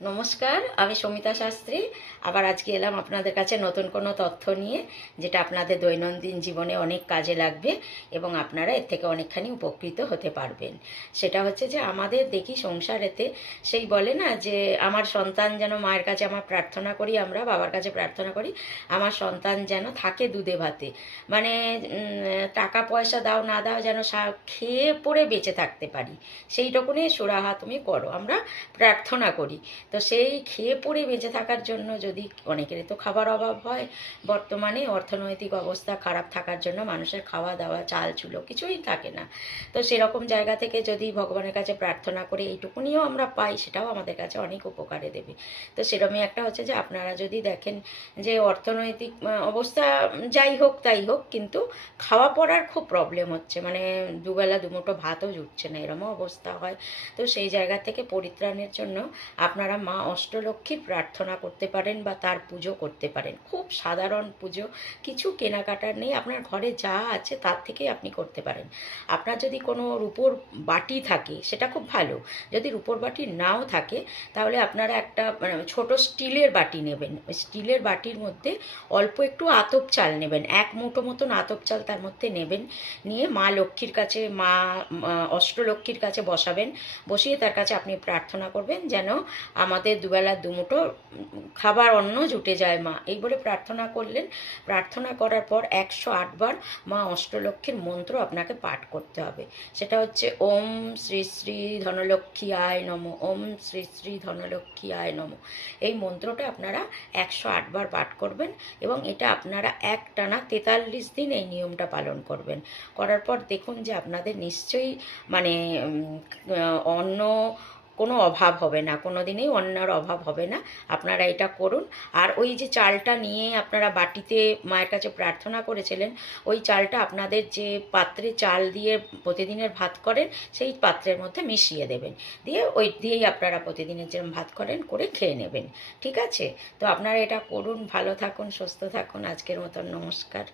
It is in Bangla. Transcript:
নমস্কার, আমি সমিতা শাস্ত্রী। আবার আজকে এলাম আপনাদের কাছে নতুন কোনো তথ্য নিয়ে, যেটা আপনাদের দৈনন্দিন জীবনে অনেক কাজে লাগবে এবং আপনারা এর থেকে অনেকখানি উপকৃত হতে পারবেন। সেটা হচ্ছে যে আমাদের দেখি সংসারেতে সেই বলে না যে আমার সন্তান যেন, মায়ের কাছে আমার প্রার্থনা করি, আমরা বাবার কাছে প্রার্থনা করি আমার সন্তান যেন থাকে দুধে ভাতে। মানে টাকা পয়সা দাও না দাও, যেন খেয়ে পরে বেঁচে থাকতে পারি, সেইটুকুনি সুরাহা তুমি করো, আমরা প্রার্থনা করি। তো সেই খেয়ে পরে বেঁচে থাকার জন্য, যদি অনেকেরই তো খাবার অভাব হয়, বর্তমানে অর্থনৈতিক অবস্থা খারাপ থাকার জন্য মানুষের খাওয়া দাওয়া চাল চুলো কিছুই থাকে না। তো সেরকম জায়গা থেকে যদি ভগবানের কাছে প্রার্থনা করে এইটুকুনিও আমরা পাই, সেটাও আমাদের কাছে অনেক উপকারে দেবে। তো সেরকমই একটা হচ্ছে যে আপনারা যদি দেখেন যে অর্থনৈতিক অবস্থা যাই হোক তাই হোক, কিন্তু খাওয়া পড়ার খুব প্রবলেম হচ্ছে, মানে দুবেলা দুমুঠো ভাতও জুটছে না, এরমও অবস্থা হয়। তো সেই জায়গা থেকে পরিত্রাণের জন্য আপনারা মা অষ্টলক্ষ্মীর প্রার্থনা করতে পারেন বা তার পুজো করতে পারেন। খুব সাধারণ পুজো, কিছু কেনাকাটার নেই, আপনার ঘরে যা আছে তার থেকেই আপনি করতে পারেন। আপনার যদি কোনো রূপোর বাটি থাকে সেটা খুব ভালো, যদি রূপোর বাটি নাও থাকে তাহলে আপনারা একটা ছোট স্টিলের বাটি নেবেন। ওই স্টিলের বাটির মধ্যে অল্প একটু আতপ চাল নেবেন, 1 মুঠো মতন আতপ চাল তার মধ্যে নেবেন। নিয়ে মা লক্ষ্মীর কাছে, অষ্টলক্ষ্মীর কাছে বসাবেন। বসিয়ে তার কাছে আপনি প্রার্থনা করবেন যেন আমাদের দুবেলা দুমুঠো খাবার অন্ন জুটে যায় মা, এই বলে প্রার্থনা করলেন। প্রার্থনা করার পর 108 বার মা অষ্টলক্ষ্মীর মন্ত্র আপনাকে পাঠ করতে হবে। সেটা হচ্ছে ওম শ্রী শ্রী ধনলক্ষ্মী আয় নম, ওম শ্রী শ্রী ধনলক্ষ্মী আয় নম। এই মন্ত্রটা আপনারা 108 বার পাঠ করবেন এবং এটা আপনারা একটানা 43 দিন এই নিয়মটা পালন করবেন। করার পর দেখুন যে আপনাদের নিশ্চয়ই মানে অন্ন কোনো অভাব হবে না, কোনো দিনেই অন্যের অভাব হবে না। আপনারা এটা করুন। আর ওই যে চালটা নিয়ে আপনারা বাটিতে মায়ের কাছে প্রার্থনা করেছিলেন, ওই চালটা আপনাদের যে পাত্রে চাল দিয়ে প্রতিদিনের ভাত করেন সেই পাত্রের মধ্যে মিশিয়ে দেবেন, দিয়ে ওই দিয়েই আপনারা প্রতিদিনের যেরকম ভাত করেন করে খেয়ে নেবেন। ঠিক আছে? তো আপনারা এটা করুন, ভালো থাকুন, সুস্থ থাকুন। আজকের মতন নমস্কার।